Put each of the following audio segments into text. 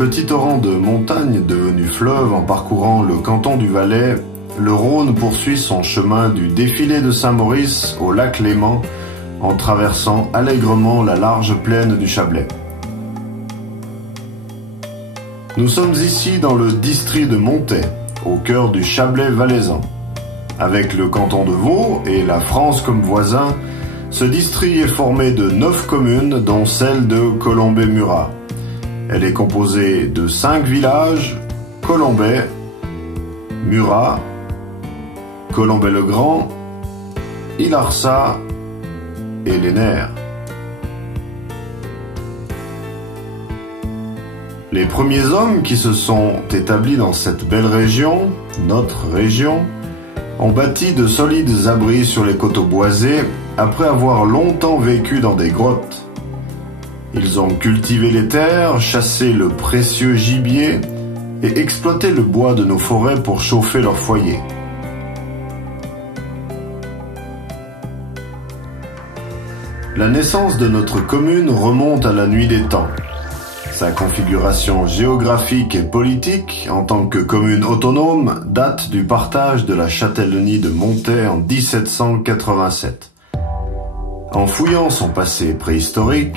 petit torrent de montagne devenu fleuve en parcourant le canton du Valais, le Rhône poursuit son chemin du défilé de Saint-Maurice au lac Léman en traversant allègrement la large plaine du Chablais. Nous sommes ici dans le district de Montet, au cœur du Chablais valaisan. Avec le canton de Vaud et la France comme voisins, ce district est formé de 9 communes, dont celle de Colombey-Murat. Elle est composée de 5 villages: Colombey, Murat, Colombey-le-Grand, Ilarsa et Les Nerfs. Les premiers hommes qui se sont établis dans cette belle région, notre région, ont bâti de solides abris sur les coteaux boisés après avoir longtemps vécu dans des grottes. Ils ont cultivé les terres, chassé le précieux gibier et exploité le bois de nos forêts pour chauffer leur foyer. La naissance de notre commune remonte à la nuit des temps. Sa configuration géographique et politique, en tant que commune autonome, date du partage de la châtellenie de Montet en 1787. En fouillant son passé préhistorique,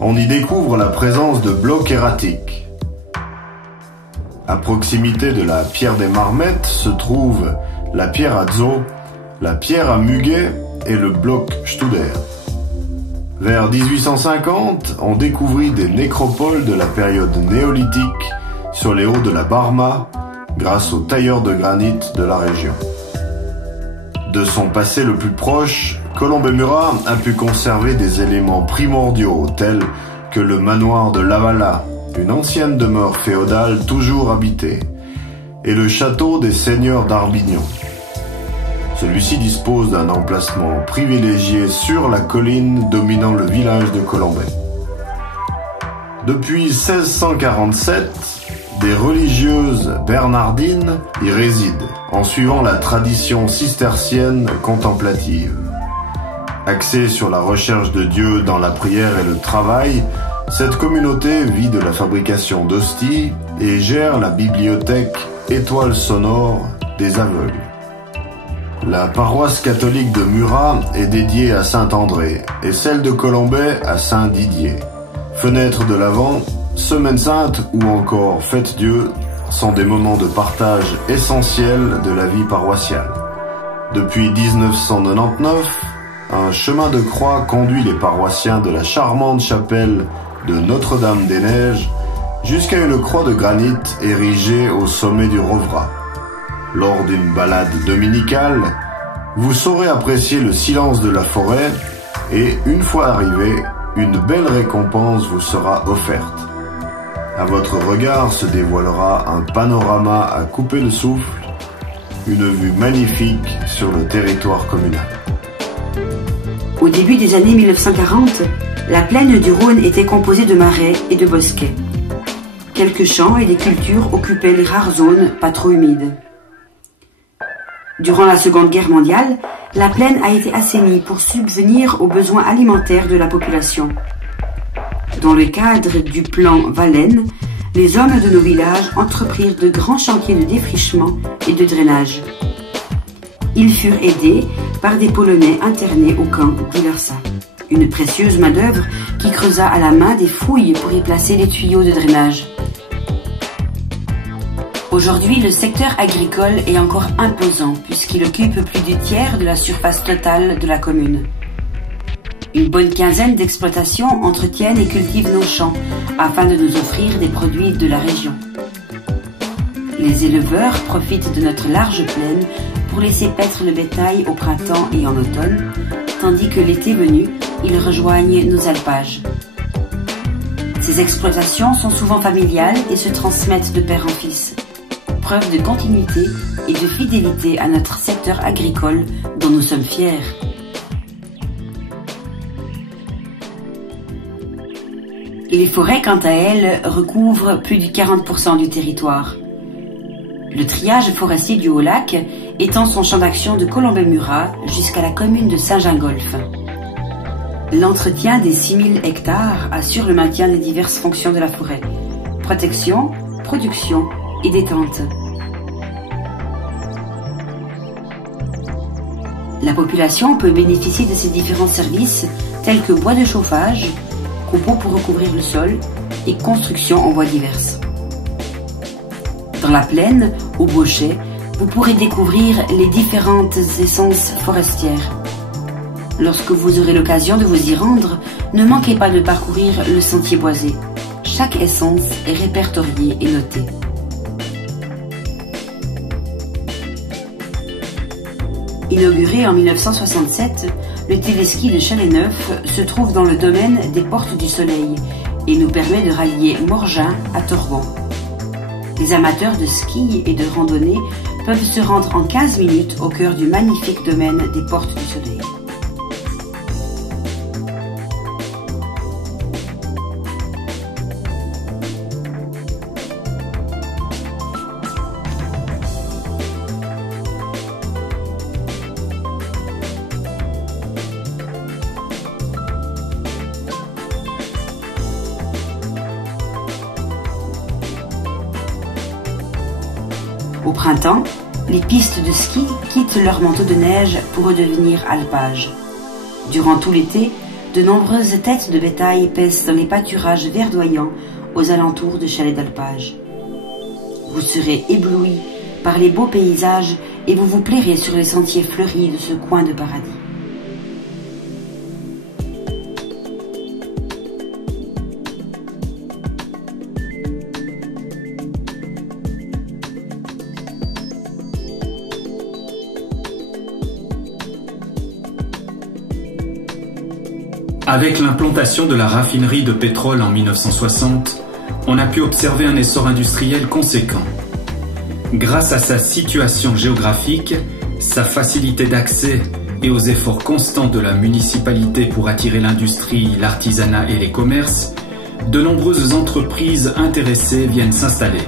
on y découvre la présence de blocs erratiques. À proximité de la pierre des Marmettes se trouvent la pierre à Dzo, la pierre à Muguet et le bloc Studer. Vers 1850, on découvrit des nécropoles de la période néolithique sur les hauts de la Barma grâce aux tailleurs de granit de la région. De son passé le plus proche, Colombey-Murat a pu conserver des éléments primordiaux tels que le manoir de Lavala, une ancienne demeure féodale toujours habitée, et le château des seigneurs d'Arbignon. Celui-ci dispose d'un emplacement privilégié sur la colline dominant le village de Colombey. Depuis 1647, des religieuses bernardines y résident, en suivant la tradition cistercienne contemplative. Axée sur la recherche de Dieu dans la prière et le travail, cette communauté vit de la fabrication d'hosties et gère la bibliothèque Étoile sonore des aveugles. La paroisse catholique de Murat est dédiée à Saint-André et celle de Colombey à Saint-Didier. Fenêtre de l'Avent, Semaine Sainte ou encore Fête Dieu sont des moments de partage essentiels de la vie paroissiale. Depuis 1999, un chemin de croix conduit les paroissiens de la charmante chapelle de Notre-Dame-des-Neiges jusqu'à une croix de granit érigée au sommet du Rouvrat. Lors d'une balade dominicale, vous saurez apprécier le silence de la forêt et, une fois arrivé, une belle récompense vous sera offerte. À votre regard se dévoilera un panorama à couper le souffle, une vue magnifique sur le territoire communal. Au début des années 1940, la plaine du Rhône était composée de marais et de bosquets. Quelques champs et des cultures occupaient les rares zones pas trop humides. Durant la Seconde Guerre mondiale, la plaine a été assainie pour subvenir aux besoins alimentaires de la population. Dans le cadre du plan Valenne, les hommes de nos villages entreprirent de grands chantiers de défrichement et de drainage. Ils furent aidés par des Polonais internés au camp d'Ilarsa, une précieuse main-d'œuvre qui creusa à la main des fouilles pour y placer les tuyaux de drainage. Aujourd'hui, le secteur agricole est encore imposant puisqu'il occupe plus du tiers de la surface totale de la commune. Une bonne quinzaine d'exploitations entretiennent et cultivent nos champs afin de nous offrir des produits de la région. Les éleveurs profitent de notre large plaine pour laisser paître le bétail au printemps et en automne, tandis que l'été venu, ils rejoignent nos alpages. Ces exploitations sont souvent familiales et se transmettent de père en fils. Preuve de continuité et de fidélité à notre secteur agricole dont nous sommes fiers. Les forêts, quant à elles, recouvrent plus de 40% du territoire. Le triage forestier du Haut-Lac étend son champ d'action de Colombey-Murat jusqu'à la commune de Saint-Gingolph. L'entretien des 6000 hectares assure le maintien des diverses fonctions de la forêt. protection, production et détente. La population peut bénéficier de ces différents services tels que bois de chauffage, copeaux pour recouvrir le sol et construction en bois diverses. Dans la plaine, au Bochet, vous pourrez découvrir les différentes essences forestières. Lorsque vous aurez l'occasion de vous y rendre, ne manquez pas de parcourir le sentier boisé. Chaque essence est répertoriée et notée. Inauguré en 1967, le téléski de Chalais-Neuf se trouve dans le domaine des Portes du Soleil et nous permet de rallier Morgin à Torgon. Les amateurs de ski et de randonnée peuvent se rendre en 15 minutes au cœur du magnifique domaine des Portes du Soleil. Au printemps, les pistes de ski quittent leur manteau de neige pour redevenir alpage. Durant tout l'été, de nombreuses têtes de bétail paissent dans les pâturages verdoyants aux alentours de chalets d'alpage. Vous serez ébloui par les beaux paysages et vous vous plairez sur les sentiers fleuris de ce coin de paradis. Avec l'implantation de la raffinerie de pétrole en 1960, on a pu observer un essor industriel conséquent. Grâce à sa situation géographique, sa facilité d'accès et aux efforts constants de la municipalité pour attirer l'industrie, l'artisanat et les commerces, de nombreuses entreprises intéressées viennent s'installer.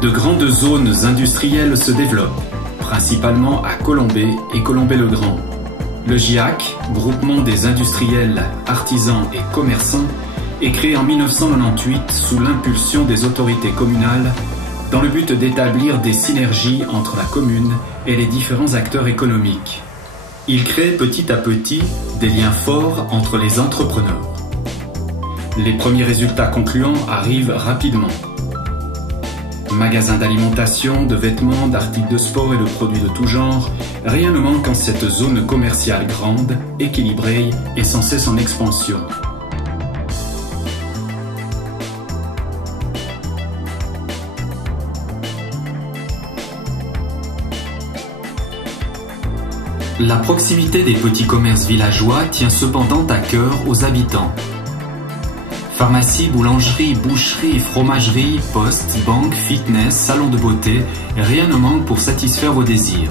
De grandes zones industrielles se développent, principalement à Colombey et Colombey-le-Grand. Le GIAC, groupement des industriels, artisans et commerçants, est créé en 1998 sous l'impulsion des autorités communales dans le but d'établir des synergies entre la commune et les différents acteurs économiques. Il crée petit à petit des liens forts entre les entrepreneurs. Les premiers résultats concluants arrivent rapidement. Magasins d'alimentation, de vêtements, d'articles de sport et de produits de tout genre, rien ne manque en cette zone commerciale grande, équilibrée et sans cesse en expansion. La proximité des petits commerces villageois tient cependant à cœur aux habitants. Pharmacie, boulangerie, boucherie, fromagerie, poste, banque, fitness, salon de beauté, rien ne manque pour satisfaire vos désirs.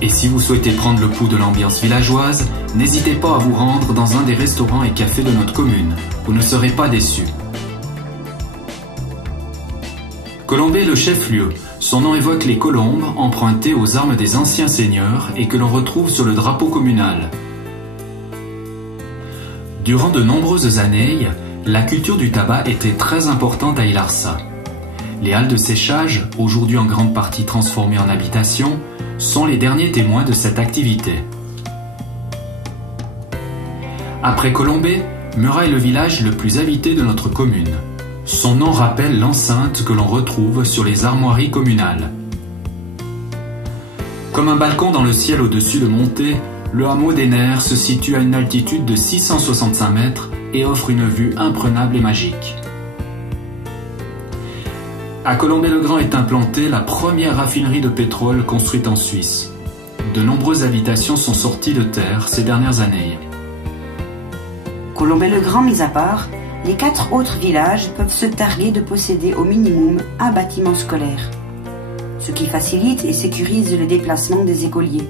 Et si vous souhaitez prendre le pouls de l'ambiance villageoise, n'hésitez pas à vous rendre dans un des restaurants et cafés de notre commune. Vous ne serez pas déçus. Colombey est le chef-lieu. Son nom évoque les colombes empruntées aux armes des anciens seigneurs et que l'on retrouve sur le drapeau communal. Durant de nombreuses années, la culture du tabac était très importante à Ilarsa. Les halles de séchage, aujourd'hui en grande partie transformées en habitations, sont les derniers témoins de cette activité. Après Colombey, Murat est le village le plus habité de notre commune. Son nom rappelle l'enceinte que l'on retrouve sur les armoiries communales. Comme un balcon dans le ciel au-dessus de Montée, le hameau des Nerfs se situe à une altitude de 665 mètres et offre une vue imprenable et magique. À Colombey-le-Grand est implantée la première raffinerie de pétrole construite en Suisse. De nombreuses habitations sont sorties de terre ces dernières années. Colombey-le-Grand mis à part, les 4 autres villages peuvent se targuer de posséder au minimum un bâtiment scolaire, ce qui facilite et sécurise le déplacement des écoliers.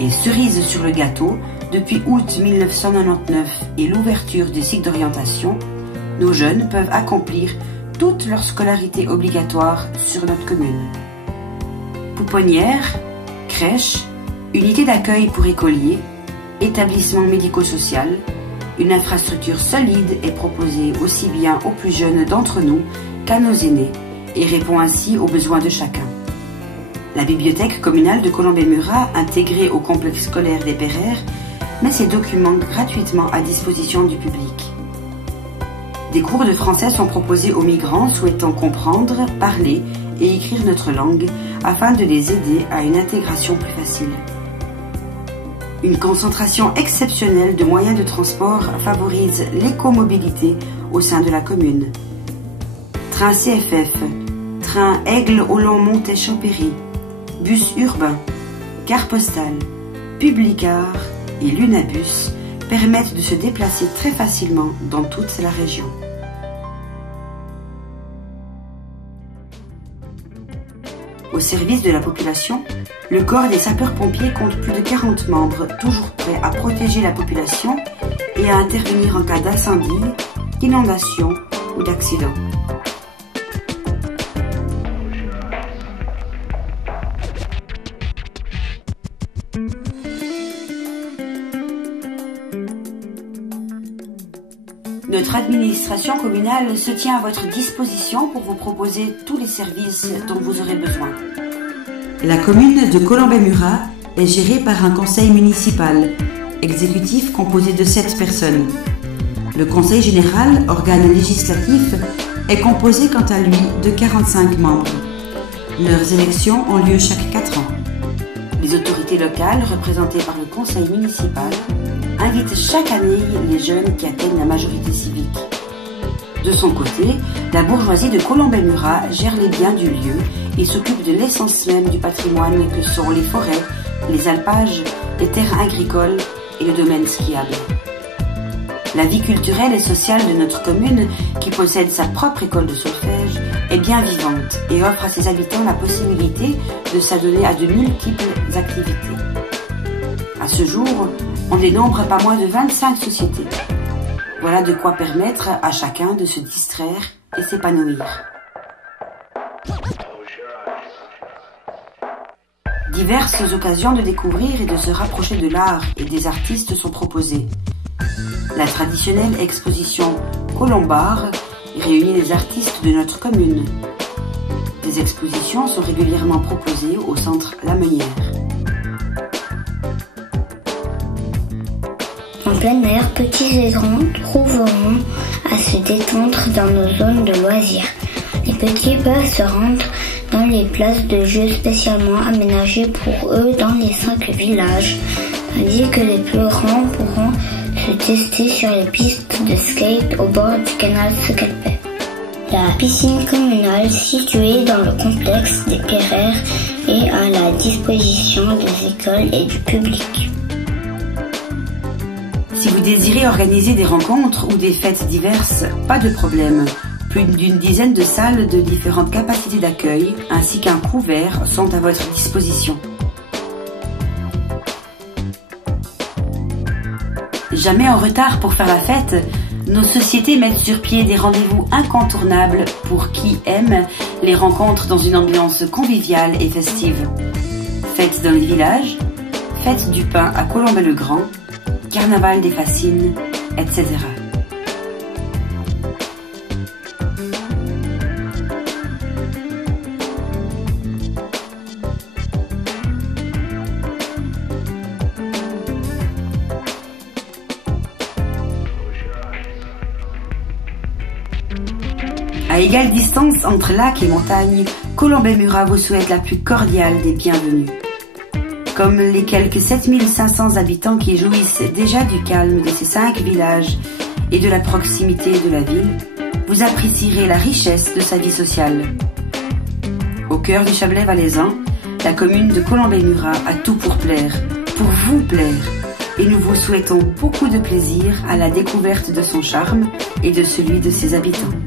Et cerise sur le gâteau, depuis août 1999 et l'ouverture des cycles d'orientation, nos jeunes peuvent accomplir toute leur scolarité obligatoire sur notre commune. Pouponnière, crèche, unité d'accueil pour écoliers, établissement médico-social, Une infrastructure solide est proposée aussi bien aux plus jeunes d'entre nous qu'à nos aînés et répond ainsi aux besoins de chacun. La bibliothèque communale de Colombey-Murat, intégrée au complexe scolaire des Pereires, met ses documents gratuitement à disposition du public. Des cours de français sont proposés aux migrants souhaitant comprendre, parler et écrire notre langue afin de les aider à une intégration plus facile. Une concentration exceptionnelle de moyens de transport favorise l'écomobilité au sein de la commune. Train CFF, train Aigle-Olon-Montet-Champéry, bus urbain, cars postales, Publicar et Lunabus permettent de se déplacer très facilement dans toute la région. Au service de la population, le corps des sapeurs-pompiers compte plus de 40 membres, toujours prêts à protéger la population et à intervenir en cas d'incendie, d'inondation ou d'accident. Notre administration communale se tient à votre disposition pour vous proposer tous les services dont vous aurez besoin. La commune de Colombey-Murat est gérée par un conseil municipal, exécutif composé de 7 personnes. Le conseil général, organe législatif, est composé quant à lui de 45 membres. Leurs élections ont lieu chaque 4 ans. Les autorités locales, représentées par le conseil municipal, invite chaque année les jeunes qui atteignent la majorité civique. De son côté, la bourgeoisie de Colombey-Murat gère les biens du lieu et s'occupe de l'essence même du patrimoine que sont les forêts, les alpages, les terres agricoles et le domaine skiable. La vie culturelle et sociale de notre commune, qui possède sa propre école de solfège, est bien vivante et offre à ses habitants la possibilité de s'adonner à de multiples activités. À ce jour, on dénombre pas moins de 25 sociétés. Voilà de quoi permettre à chacun de se distraire et s'épanouir. Diverses occasions de découvrir et de se rapprocher de l'art et des artistes sont proposées. La traditionnelle exposition Colombard réunit les artistes de notre commune. Des expositions sont régulièrement proposées au centre La Meunière. En plein air, petits et grands trouveront à se détendre dans nos zones de loisirs. Les petits peuvent se rendre dans les places de jeux spécialement aménagées pour eux dans les 5 villages, tandis que les plus grands pourront se tester sur les pistes de skate au bord du canal Secalpais. La piscine communale située dans le complexe des Pereires est à la disposition des écoles et du public. Si vous désirez organiser des rencontres ou des fêtes diverses, pas de problème. Plus d'une dizaine de salles de différentes capacités d'accueil ainsi qu'un couvert sont à votre disposition. Jamais en retard pour faire la fête, nos sociétés mettent sur pied des rendez-vous incontournables pour qui aime les rencontres dans une ambiance conviviale et festive. Fêtes dans les villages, fête du pain à Colombey-le-Grand, carnaval des Fascines, etc. À égale distance entre lac et montagne, Colombey-Murat vous souhaite la plus cordiale des bienvenues. Comme les quelques 7500 habitants qui jouissent déjà du calme de ces 5 villages et de la proximité de la ville, vous apprécierez la richesse de sa vie sociale. Au cœur du Chablais valaisan, la commune de Colombey-Murat a tout pour plaire, pour vous plaire, et nous vous souhaitons beaucoup de plaisir à la découverte de son charme et de celui de ses habitants.